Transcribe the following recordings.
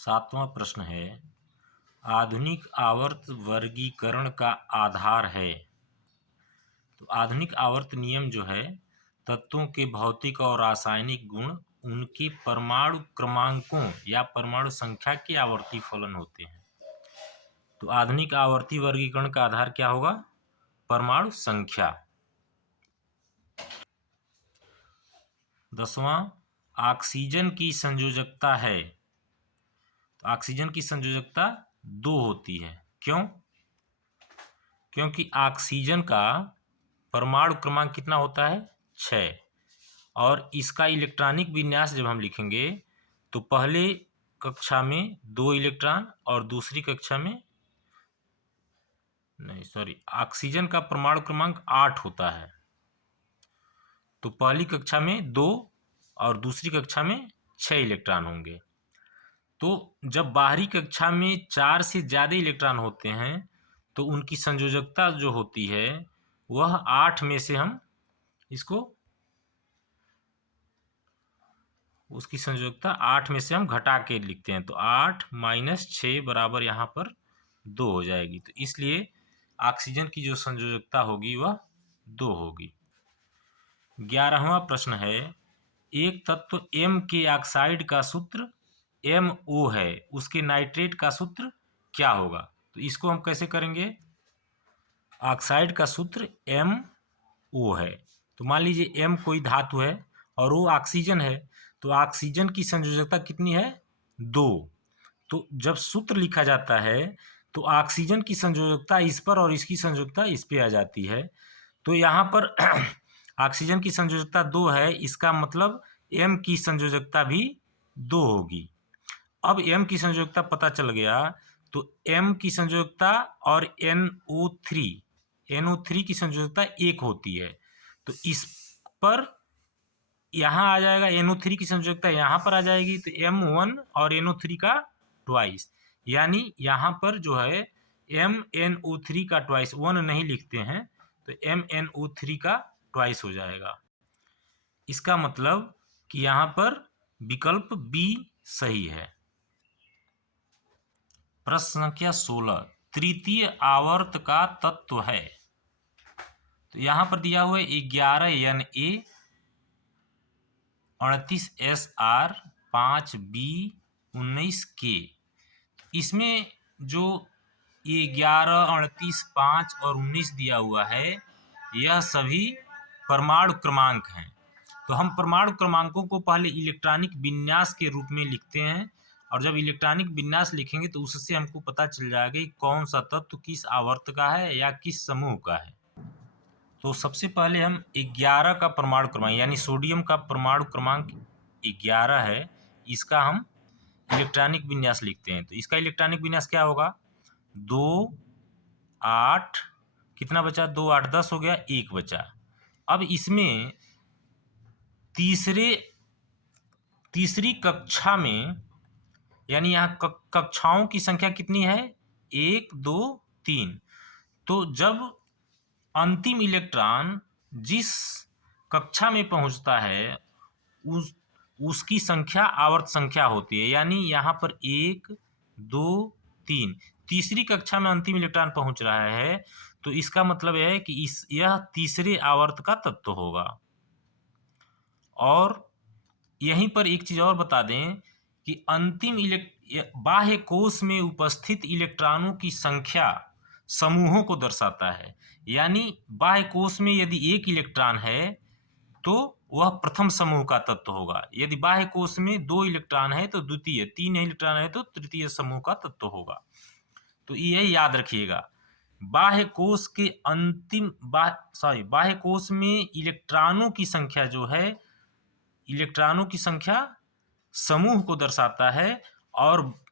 सातवां प्रश्न है, आधुनिक आवर्त वर्गीकरण का आधार है। तो आधुनिक आवर्त नियम जो है तत्वों के भौतिक और रासायनिक गुण उनके परमाणु क्रमांकों या परमाणु संख्या के आवर्ती फलन होते हैं। तो आधुनिक आवर्ती वर्गीकरण का आधार क्या होगा? परमाणु संख्या। 10वां, ऑक्सीजन की संयोजकता है। तो ऑक्सीजन की संयोजकता 2 होती है। क्यों? क्योंकि ऑक्सीजन का परमाणु क्रमांक कितना होता है? 6। और इसका इलेक्ट्रॉनिक विन्यास जब हम लिखेंगे तो पहले कक्षा में 2 इलेक्ट्रॉन और दूसरी कक्षा में ऑक्सीजन का परमाणु क्रमांक 8 होता है। तो पहली कक्षा में 2 और दूसरी कक्षा में 6 इलेक्ट्रॉन होंगे। तो जब बाहरी कक्षा में 4 से ज़्यादा इलेक्ट्रॉन होते हैं तो उनकी संयोजकता जो होती है वह 8 में से हम उसकी संयोजकता 8 में से हम घटा के लिखते हैं। तो 8 - 6 बराबर यहाँ पर 2 हो जाएगी। तो इसलिए ऑक्सीजन की जो संयोजकता होगी वह 2 होगी। 11वां प्रश्न है, एक तत्व M के ऑक्साइड का सूत्र MO है, उसके नाइट्रेट का सूत्र क्या होगा? तो इसको हम कैसे करेंगे? ऑक्साइड का सूत्र MO है। तो मान लीजिए M कोई धातु है और वो ऑक्सीजन है, तो ऑक्सीजन की संयोजकता कितनी है? 2। तो जब सूत्र लिखा जाता है तो ऑक्सीजन की संयोजकता इस पर और इसकी संयोजकता इस पे आ जाती है। तो यहाँ पर ऑक्सीजन की संयोजकता 2 है, इसका मतलब M की संयोजकता भी 2 होगी। अब M की संयोजकता पता चल गया तो M की संयोजकता और NO3 की संयोजकता 1 होती है। तो इस पर यहाँ आ जाएगा, NO3 की संयोजकता यहाँ पर आ जाएगी तो M1 और NO3 का ट्वाइस, यानी यहाँ पर जो है MnO3 का ट्वाइस, 1 नहीं लिखते हैं तो MnO3 का ट्वाइस हो जाएगा। इसका मतलब कि यहाँ पर विकल्प B सही है। प्रश्न संख्या 16, तृतीय आवर्त का तत्व है। तो यहाँ पर दिया हुआ है 11Na 38Sr 5B 19K। इसमें जो 11, 38, 5 और 19 दिया हुआ है यह सभी परमाणु क्रमांक हैं। तो हम परमाणु क्रमांकों को पहले इलेक्ट्रॉनिक विन्यास के रूप में लिखते हैं और जब इलेक्ट्रॉनिक विन्यास लिखेंगे तो उससे हमको पता चल जाएगा कि कौन सा तत्व किस आवर्त का है या किस समूह का है। तो सबसे पहले हम 11 का परमाणु क्रमांक यानी सोडियम का परमाणु क्रमांक 11 है, इसका हम इलेक्ट्रॉनिक विन्यास लिखते हैं। तो इसका इलेक्ट्रॉनिक विन्यास क्या होगा? 2 8 कितना बचा? 2 8 10 हो गया, 1 बचा। अब इसमें तीसरी कक्षा में यानी यहाँ कक्षाओं की संख्या कितनी है? 1 2 3। तो जब अंतिम इलेक्ट्रॉन जिस कक्षा में पहुंचता है उसकी संख्या आवर्त संख्या होती है, यानी यहाँ पर 1 2 3 तीसरी कक्षा में अंतिम इलेक्ट्रॉन पहुंच रहा है तो इसका मतलब है कि यह तीसरे आवर्त का तत्व होगा। और यहीं पर एक चीज और बता दें कि अंतिम बाह्य कोश में उपस्थित इलेक्ट्रॉनों की संख्या समूहों को दर्शाता है। यानी बाह्य कोश में यदि 1 इलेक्ट्रॉन है तो वह प्रथम समूह का तत्व होगा, यदि बाह्य कोश में 2 इलेक्ट्रॉन है तो द्वितीय, 3 इलेक्ट्रॉन है तो तृतीय समूह का तत्व होगा। तो यह याद रखिएगा, बाह्य कोश में इलेक्ट्रॉनों की संख्या जो है, इलेक्ट्रॉनों की संख्या समूह को दर्शाता है और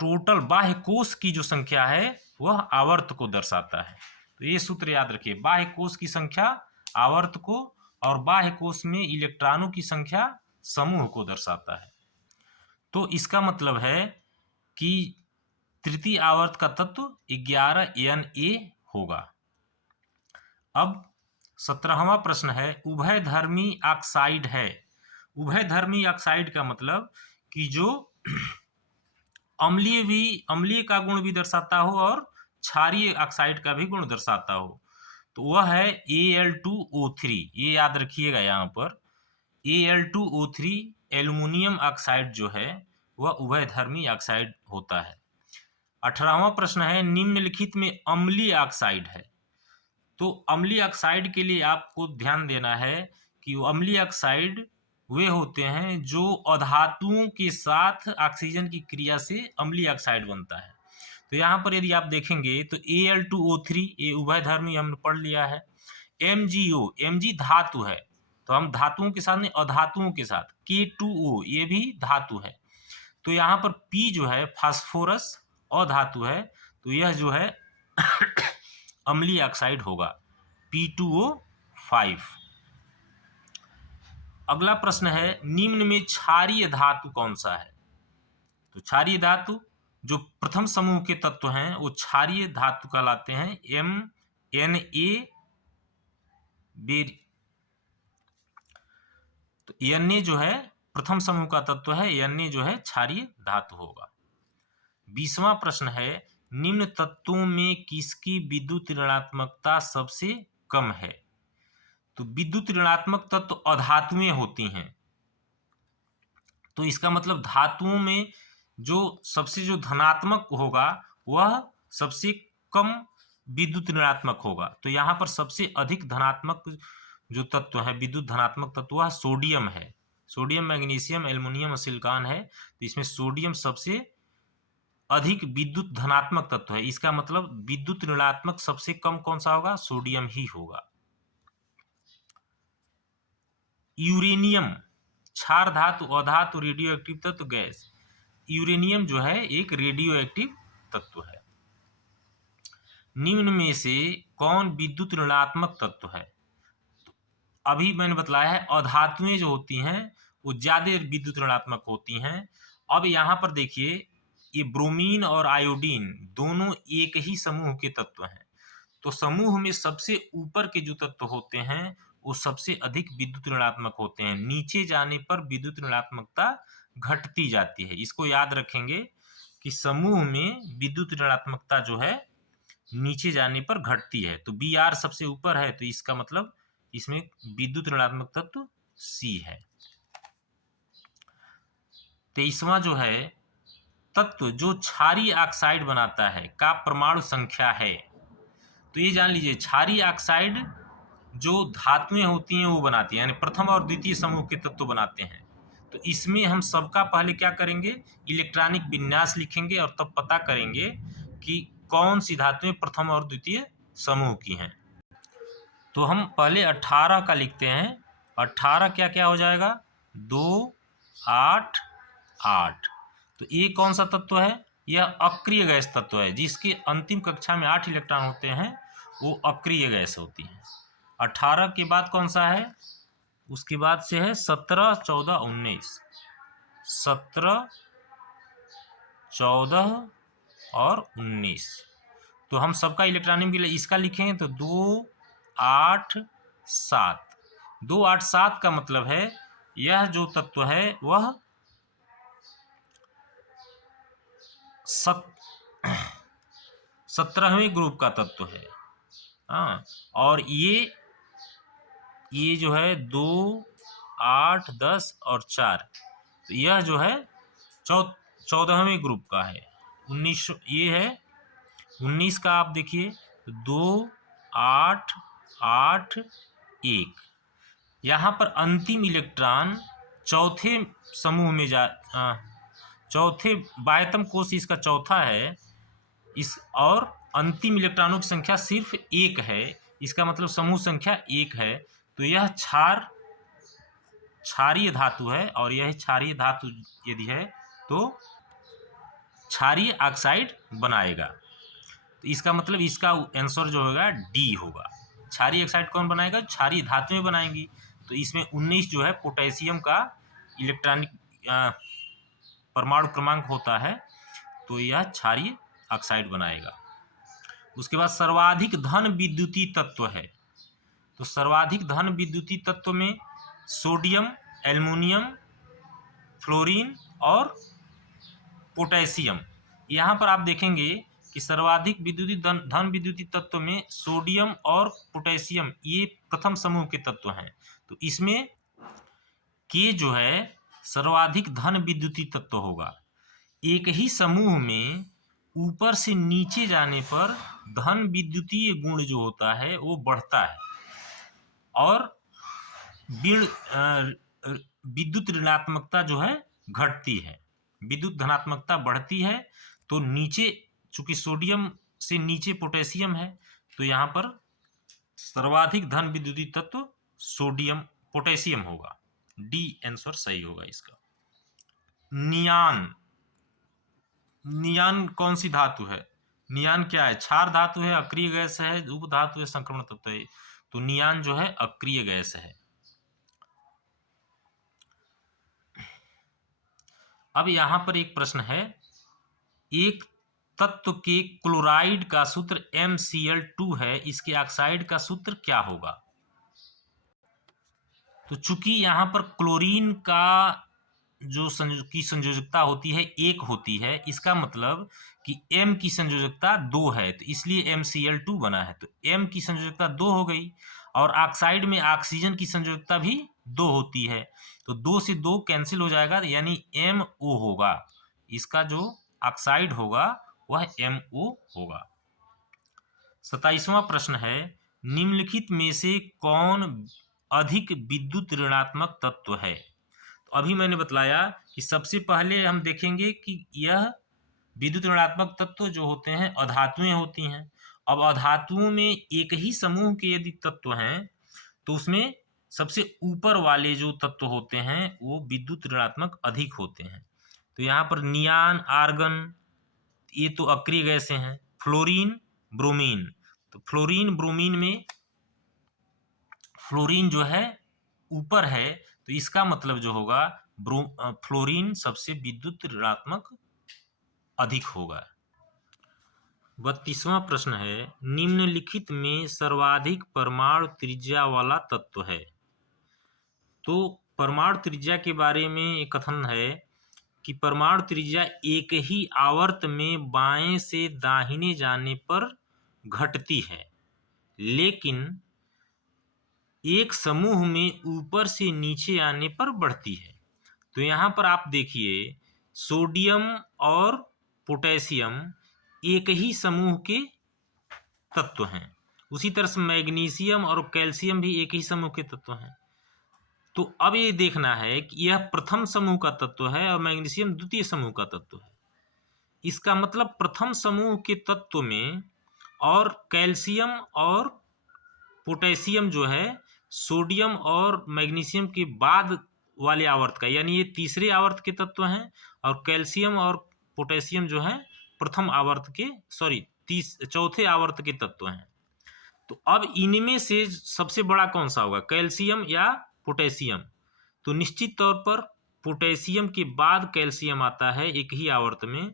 टोटल बाह्य कोश की जो संख्या है वह आवर्त को दर्शाता है। तो ये सूत्र याद रखिए, बाह्य कोश की संख्या आवर्त को और बाह्य कोश में इलेक्ट्रॉनों की संख्या समूह को दर्शाता है। तो इसका मतलब है कि तृतीय आवर्त का तत्व 11Na होगा। अब 17वां प्रश्न है, उभयधर्मी ऑक्साइड है। उभयधर्मी ऑक्साइड का मतलब कि जो अम्लीय का गुण भी दर्शाता हो और क्षारीय ऑक्साइड का भी गुण दर्शाता हो, तो वह है Al2O3। ये याद रखिएगा यहाँ पर, Al2O3 एल्युमिनियम ऑक्साइड जो है वह उभयधर्मी ऑक्साइड होता है। 18वां प्रश्न है, निम्नलिखित में अम्लीय ऑक्साइड है। तो अम्लीय ऑक्साइड के लिए आपको ध्यान देना है कि वो अम्लीय ऑक्साइड वे होते हैं जो अधातुओं के साथ ऑक्सीजन की क्रिया से अम्लीय ऑक्साइड बनता है। तो यहाँ पर यदि आप देखेंगे तो Al2O3 ये उभयधर्मी हमने पढ़ लिया है। MgO, Mg धातु है, तो हम धातुओं के साथ नहीं अधातुओं के साथ। K2O ये भी धातु है। तो यहाँ पर P जो है फास्फोरस अधातु है, तो यह जो है अम्लीय ऑक्साइड होगा P2O5। अगला प्रश्न है, निम्न में क्षारीय धातु कौन सा है? तो क्षारीय धातु जो प्रथम समूह के तत्व हैं वो क्षारीय धातु कहलाते हैं, Na तो Na जो है प्रथम समूह का तत्व है, Na जो है क्षारीय धातु होगा। 20वां प्रश्न है, निम्न तत्वों में किसकी विद्युत ऋणात्मकता सबसे कम है? तो विद्युत ऋणात्मक तत्व अधातुएं होती हैं, तो इसका मतलब धातुओं में जो सबसे जो धनात्मक होगा वह सबसे कम विद्युत ऋणात्मक होगा। तो यहाँ पर सबसे अधिक धनात्मक जो तत्व है विद्युत धनात्मक तत्व वह सोडियम है। सोडियम, मैग्नीशियम, एल्युमिनियम और सिलिकॉन है, तो इसमें सोडियम सबसे अधिक विद्युत धनात्मक तत्व है। इसका मतलब विद्युत ऋणात्मक सबसे कम कौन सा होगा? सोडियम ही होगा। यूरेनियम क्षार धातु, अधातु, रेडियो एक्टिव तत्व, गैस। यूरेनियम जो है एक रेडियो एक्टिव तत्व है। निम्न में से कौन विद्युत ऋणात्मक तत्व है? तो अभी मैंने बताया है अधातुएं जो होती हैं वो ज्यादा विद्युत ऋणात्मक होती हैं। अब यहाँ पर देखिए, ये ब्रोमीन और आयोडीन दोनों एक ही समूह के तत्व हैं, तो समूह में सबसे ऊपर के जो तत्व होते हैं वो सबसे अधिक विद्युत ऋणात्मक होते हैं। नीचे जाने पर विद्युत ऋणात्मकता घटती जाती है। इसको याद रखेंगे कि समूह में विद्युत ऋणात्मकता जो है नीचे जाने पर घटती है। तो Br सबसे ऊपर है, तो इसका मतलब इसमें विद्युत ऋणात्मक तत्व C है। 23वां जो है, तत्व जो क्षारीय ऑक्साइड बनाता है का परमाणु संख्या है? तो ये जान लीजिए, क्षारीय ऑक्साइड जो धातुएं होती हैं वो बनाती हैं, यानी प्रथम और द्वितीय समूह के तत्व बनाते हैं। तो इसमें हम सबका पहले क्या करेंगे, इलेक्ट्रॉनिक विन्यास लिखेंगे और तब पता करेंगे कि कौन सी धातुएं प्रथम और द्वितीय समूह की हैं। तो हम पहले 18 का लिखते हैं। 18 क्या क्या हो जाएगा? 2, 8, 8। तो ये कौन सा तत्व है? यह अक्रिय गैस तत्व है, जिसकी अंतिम कक्षा में 8 इलेक्ट्रॉन होते हैं, वो अक्रिय गैस होती है। 18 के बाद कौन सा है? उसके बाद से है 17, 14, 19। 17, 14 और 19। तो हम सबका इलेक्ट्रॉनिक के लिए इसका लिखेंगे तो 2, 8, 7। 2, 8, 7 का मतलब है यह जो तत्व है वह 17वें ग्रुप का तत्व है। हाँ, और ये जो है 2, 8, 10 और 4, तो यह जो है 14वें ग्रुप का है। 19 ये है 19 का आप देखिए 2, 8, 8, 1। यहाँ पर अंतिम इलेक्ट्रॉन चौथे समूह में चौथे बाह्यतम कोश इसका चौथा है, इस और अंतिम इलेक्ट्रॉनों की संख्या सिर्फ 1 है। इसका मतलब समूह संख्या 1 है। तो यह क्षारीय धातु है, और यह क्षारीय धातु यदि है तो क्षारीय ऑक्साइड बनाएगा। तो इसका मतलब इसका आंसर जो होगा डी होगा। क्षारीय ऑक्साइड कौन बनाएगा? क्षारीय धातुएं बनाएंगी। तो इसमें 19 जो है पोटेशियम का इलेक्ट्रॉनिक परमाणु क्रमांक होता है, तो यह क्षारीय ऑक्साइड बनाएगा। उसके बाद सर्वाधिक धन विद्युतीय तत्व है। तो सर्वाधिक धन विद्युतीय तत्व में सोडियम, एल्युमिनियम, फ्लोरीन और पोटेशियम। यहाँ पर आप देखेंगे कि सर्वाधिक विद्युती धन विद्युती तत्व में सोडियम और पोटेशियम ये प्रथम समूह के तत्व हैं। तो इसमें के जो है सर्वाधिक धन विद्युती तत्व होगा। एक ही समूह में ऊपर से नीचे जाने पर धन विद्युतीय गुण जो होता है वो बढ़ता है और विद्युत ऋणात्मकता जो है घटती है। विद्युत धनात्मकता बढ़ती है। तो नीचे चूंकि सोडियम से नीचे पोटेशियम है तो यहाँ पर सर्वाधिक धन विद्युती तत्व सोडियम पोटेशियम होगा। डी आंसर सही होगा इसका। नियान, नियान कौन सी धातु है? नियान क्या है? क्षार धातु है, अक्रिय गैस है, उप धातु है, संक्रमण तत्व है। तो नियान जो है अक्रिय गैस है। अब यहां पर एक प्रश्न है, एक तत्व के क्लोराइड का सूत्र MCl2 है, इसके ऑक्साइड का सूत्र क्या होगा? तो चूंकि यहां पर क्लोरीन का जो संयोजकता होती है 1 होती है, इसका मतलब कि M की संयोजकता 2 है, तो इसलिए MCl2 बना है। तो M की संयोजकता 2 हो गई और ऑक्साइड में ऑक्सीजन की संयोजकता भी 2 होती है, तो 2 से 2 कैंसिल हो जाएगा, यानी MO होगा। इसका जो ऑक्साइड होगा वह MO होगा। 27वां प्रश्न है, निम्नलिखित में से कौन अधिक विद्युत ऋणात्मक तत्व है? तो अभी मैंने बतलाया कि सबसे पहले हम देखेंगे कि यह विद्युत ऋणात्मक तत्व जो होते हैं अधातुएं होती हैं। अब अधातुओं में एक ही समूह के यदि तत्व हैं तो उसमें सबसे ऊपर वाले जो तत्व होते हैं वो विद्युत ऋणात्मक अधिक होते हैं। तो यहाँ पर नियान, आर्गन ये तो अक्रिय गैसें हैं। फ्लोरीन, ब्रोमीन, तो फ्लोरीन ब्रोमीन में फ्लोरीन जो है ऊपर है, तो इसका मतलब जो होगा फ्लोरीन सबसे विद्युत ऋणात्मक अधिक होगा। 32वां प्रश्न है, निम्नलिखित में सर्वाधिक परमाणु त्रिज्या वाला तत्व है? तो परमाणु त्रिज्या के बारे में एक कथन है कि परमाणु त्रिज्या एक ही आवर्त में बाएं से दाहिने जाने पर घटती है, लेकिन एक समूह में ऊपर से नीचे आने पर बढ़ती है। तो यहाँ पर आप देखिए सोडियम और पोटेशियम एक ही समूह के तत्व हैं। उसी तरह से मैग्नीशियम और कैल्शियम भी एक ही समूह के तत्व हैं। तो अब ये देखना है कि यह प्रथम समूह का तत्व है और मैग्नीशियम द्वितीय समूह का तत्व है। इसका मतलब प्रथम समूह के तत्व में और कैल्शियम और पोटेशियम जो है सोडियम और मैग्नीशियम के बाद वाले आवर्त का, यानी ये तीसरे आवर्त के तत्व हैं और कैल्शियम और पोटेशियम जो है प्रथम आवर्त के चौथे आवर्त के तत्व हैं। तो अब इनमें से सबसे बड़ा कौन सा होगा, कैल्शियम या पोटेशियम? तो निश्चित तौर पर पोटेशियम के बाद कैल्शियम आता है एक ही आवर्त में।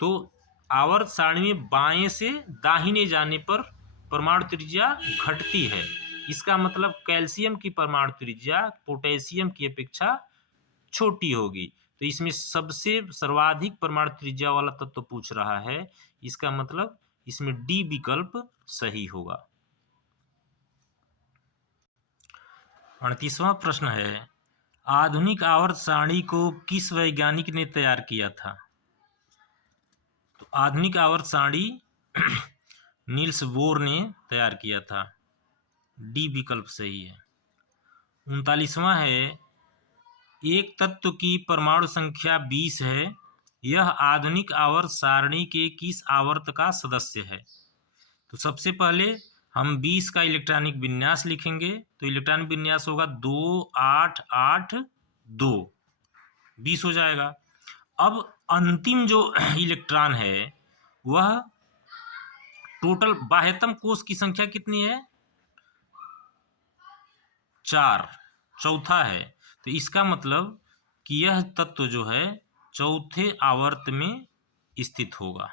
तो आवर्त सारणी में बाएं से दाहिने जाने पर परमाणु त्रिज्या घटती है। इसका मतलब कैल्शियम की परमाणु त्रिज्या पोटेशियम की अपेक्षा छोटी होगी। तो इसमें सबसे सर्वाधिक परमाणु त्रिज्या वाला तत्व पूछ रहा है, इसका मतलब इसमें डी विकल्प सही होगा। 38वां प्रश्न है, आधुनिक आवर्त सारणी को किस वैज्ञानिक ने तैयार किया था? तो आधुनिक आवर्त सारणी नील्स बोर ने तैयार किया था। डी विकल्प सही है। 39वां है, एक तत्व की परमाणु संख्या 20 है, यह आधुनिक आवर्त सारणी के किस आवर्त का सदस्य है? तो सबसे पहले हम 20 का इलेक्ट्रॉनिक विन्यास लिखेंगे। तो इलेक्ट्रॉनिक विन्यास होगा 2 8 8 2, 20 हो जाएगा। अब अंतिम जो इलेक्ट्रॉन है वह टोटल बाह्यतम कोष की संख्या कितनी है? 4, चौथा है। तो इसका मतलब कि यह तत्व जो है चौथे आवर्त में स्थित होगा।